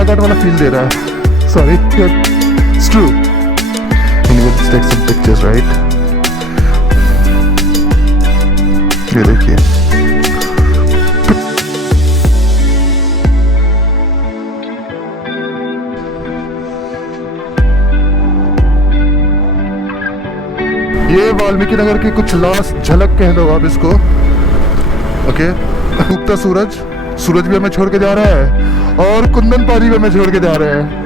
बाराकाट वाला फील दे रहा है। Sorry, it's true. Anyway, let's take some pictures, right? ये देखिए, ये वाल्मीकि नगर की कुछ लास्ट झलक कह दो आप इसको। ओके, डूबता सूरज भी हमें छोड़ के जा रहा है और कुंदन पारी भी हमें छोड़ के जा रहे हैं।